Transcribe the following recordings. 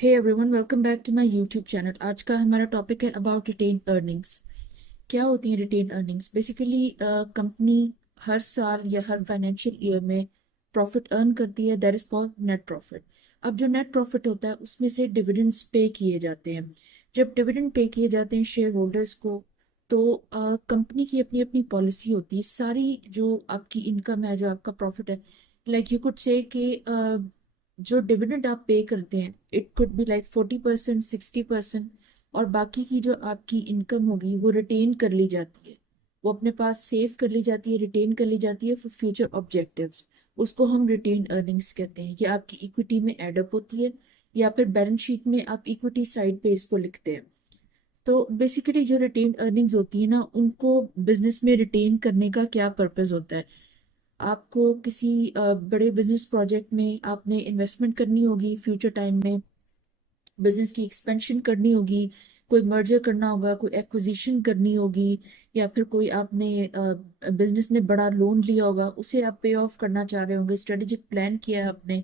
Hey everyone, welcome back to my YouTube channel. आज का हमारा टॉपिक है अबाउट रिटेन अर्निंग्स। क्या होती है रिटेन अर्निंग्स? बेसिकली कंपनी हर साल या हर फाइनेंशियल ईयर में प्रॉफिट अर्न करती है, that is called net profit. अब जो नेट प्रॉफिट होता है उसमें से डिविडेंड्स पे किए जाते हैं। जब डिविडेंड पे किए जाते हैं शेयर होल्डर्स को, तो कंपनी की अपनी अपनी पॉलिसी होती है। सारी जो आपकी इनकम है, जो आपका प्रॉफिट है, लाइक यू कुड से कि जो डिविडेंड आप पे करते हैं, इट कुड बी लाइक 40%, 60%, और बाकी की जो आपकी इनकम होगी वो रिटेन कर ली जाती है। वो अपने पास सेव कर ली जाती है, रिटेन कर ली जाती है फॉर फ्यूचर ऑब्जेक्टिव्स। उसको हम रिटेन अर्निंग्स कहते हैं। ये आपकी इक्विटी में एडअप होती है, या फिर बैलेंस शीट में आप इक्विटी साइड पे इसको लिखते हैं। तो बेसिकली जो रिटेन अर्निंग्स होती है ना, उनको बिजनेस में रिटेन करने का क्या पर्पस होता है? आपको किसी बड़े बिजनेस प्रोजेक्ट में आपने इन्वेस्टमेंट करनी होगी, फ्यूचर टाइम में बिजनेस की एक्सपेंशन करनी होगी, कोई मर्जर करना होगा, कोई एक्विजिशन करनी होगी, या फिर कोई आपने बिजनेस ने बड़ा लोन लिया होगा, उसे आप पे ऑफ करना चाह रहे होंगे, स्ट्रेटेजिक प्लान किया है आपने।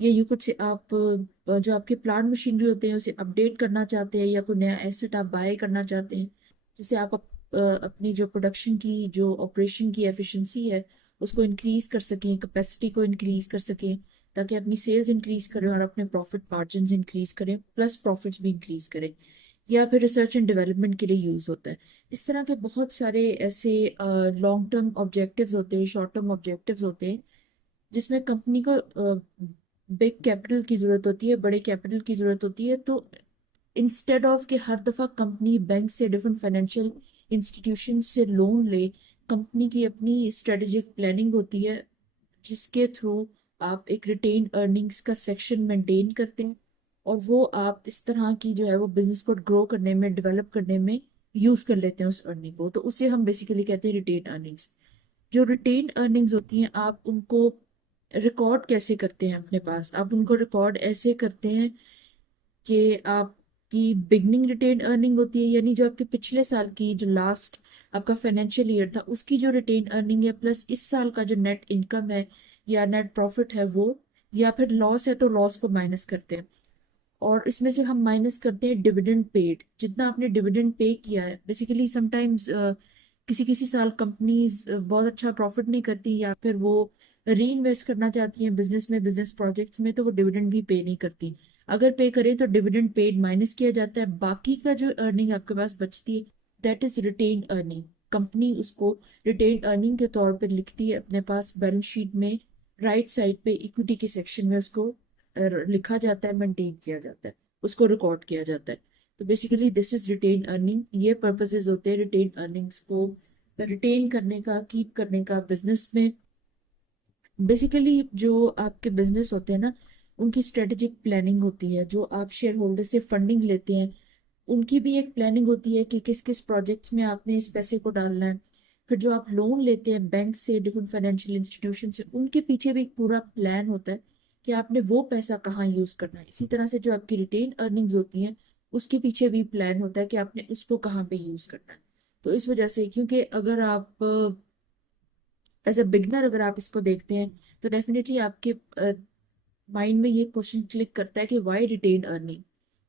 या यू कुछ से आप जो आपके प्लांट मशीनरी होते हैं उसे अपडेट करना चाहते हैं, या कोई नया एसेट आप बाय करना चाहते हैं, जिससे आप अपनी जो प्रोडक्शन की, जो ऑपरेशन की एफिशिएंसी है, उसको इंक्रीज कर सकें, कैपेसिटी को इंक्रीज कर सकें, ताकि अपनी सेल्स इंक्रीज करें और अपने प्रॉफिट मार्जिन इंक्रीज करें, प्लस प्रॉफिट्स भी इंक्रीज करें। या फिर रिसर्च एंड डेवलपमेंट के लिए यूज होता है। इस तरह के बहुत सारे ऐसे लॉन्ग टर्म ऑब्जेक्टिव्स होते हैं, शॉर्ट टर्म ऑब्जेक्टिव्स होते हैं, जिसमें कंपनी को बिग कैपिटल की जरूरत होती है, बड़े कैपिटल की जरूरत होती है। तो इंस्टेड ऑफ कि हर दफा कंपनी बैंक से, डिफरेंट फाइनेंशियल इंस्टीट्यूशन से लोन ले, कंपनी की अपनी स्ट्रेटेजिक प्लानिंग होती है, जिसके थ्रू आप एक रिटेन अर्निंग्स का सेक्शन मेंटेन करते हैं, और वो आप इस तरह की जो है वो बिजनेस को ग्रो करने में, डेवलप करने में यूज कर लेते हैं उस अर्निंग को। तो उसे हम बेसिकली कहते हैं रिटेन अर्निंग्स। जो रिटेन अर्निंग्स होती हैं, आप उनको रिकॉर्ड कैसे करते हैं अपने पास? आप उनको रिकॉर्ड ऐसे करते हैं कि आपकी बिगनिंग रिटेन अर्निंग होती है, यानी जो आपके पिछले साल की, जो लास्ट आपका फाइनेंशियल ईयर था, उसकी जो रिटेन अर्निंग है, प्लस इस साल का जो नेट इनकम है या नेट प्रॉफिट है वो, या फिर लॉस है तो लॉस को माइनस करते हैं। और इसमें से हम माइनस करते हैं डिविडेंड पेड, जितना आपने डिविडेंड पे किया है। बेसिकली समटाइम्स किसी किसी साल कंपनीज बहुत अच्छा प्रॉफिट नहीं करती, या फिर वो री इन्वेस्ट करना चाहती हैं बिजनेस में, बिजनेस प्रोजेक्ट्स में, तो वो डिविडेंड भी पे नहीं करती। अगर पे करें तो डिविडेंड पेड माइनस किया जाता है, बाकी का जो अर्निंग आपके पास बचती है, that is retain earning. Company उसको रिटेन अर्निंग के तौर पर लिखती है अपने पास बैलेंस शीट में, राइट साइड पे इक्विटी के सेक्शन में उसको लिखा जाता है, मेंटेन किया जाता है, उसको रिकॉर्ड किया जाता है। तो basically this is retain earning. ये पर्पसेस होते हैं रिटेन अर्निंग्स को रिटेन करने का, कीप करने का बिजनेस में। बेसिकली जो आपके बिजनेस होते हैं ना, उनकी स्ट्रेटेजिक प्लानिंग होती है। जो आप शेयर होल्डर से फंडिंग लेते हैं, उनकी भी एक प्लानिंग होती है कि किस किस प्रोजेक्ट्स में आपने इस पैसे को डालना है। फिर जो आप लोन लेते हैं बैंक से, डिफरेंट फाइनेंशियल इंस्टीट्यूशन से, उनके पीछे भी एक पूरा प्लान होता है कि आपने वो पैसा कहाँ यूज करना है। इसी तरह से जो आपकी रिटेन अर्निंग्स होती हैं, उसके पीछे भी प्लान होता है कि आपने उसको कहाँ पे यूज करना है। तो इस वजह से, क्योंकि अगर आप एज अ बिगनर अगर आप इसको देखते हैं, तो डेफिनेटली आपके माइंड में ये क्वेश्चन क्लिक करता है कि वाई रिटेन अर्निंग?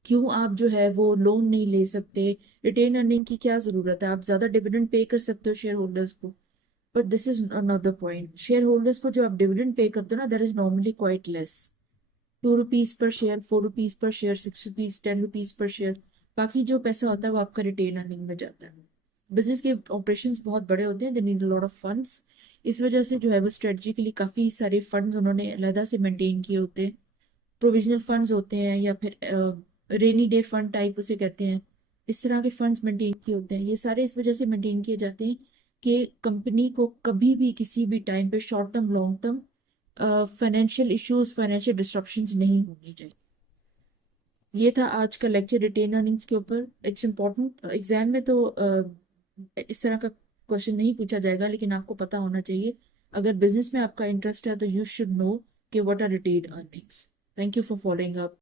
क्यों आप जो है वो लोन नहीं ले सकते? रिटेन अर्निंग की क्या जरूरत है? आप ज्यादा डिविडेंड पे कर सकते हो शेयर होल्डर्स को। But this is not the point. Share holders को जो आप डिविडेंड पे करते हो ना, that is normally quite less. 2 rupees per share, 4 rupees per share, 6 rupees, 10 rupees per share. बाकी जो पैसा होता है वो आपका रिटेन अर्निंग में जाता है। बिजनेस के ऑपरेशंस बहुत बड़े होते हैं, they need lot of funds. इस वजह से जो है वो स्ट्रेटजिकली काफी सारे फंड्स उन्होंने अलहदा से मेंटेन किए होते हैं। प्रोविजनल फंड्स होते हैं, या फिर रेनी डे फंड टाइप उसे कहते हैं। इस तरह के फंड्स मेंटेन किए होते हैं। ये सारे इस वजह से मेंटेन किए जाते हैं कि कंपनी को कभी भी, किसी भी टाइम पे, short term, long term financial issues, financial disruptions नहीं होनी चाहिए। ये था आज का लेक्चर रिटेन अर्निंग्स के ऊपर। It's important. एग्जाम में तो इस तरह का क्वेश्चन नहीं पूछा जाएगा, लेकिन आपको पता होना चाहिए। अगर बिजनेस में आपका इंटरेस्ट है तो यू शुड नो कि what are retain earnings. Thank you for following up.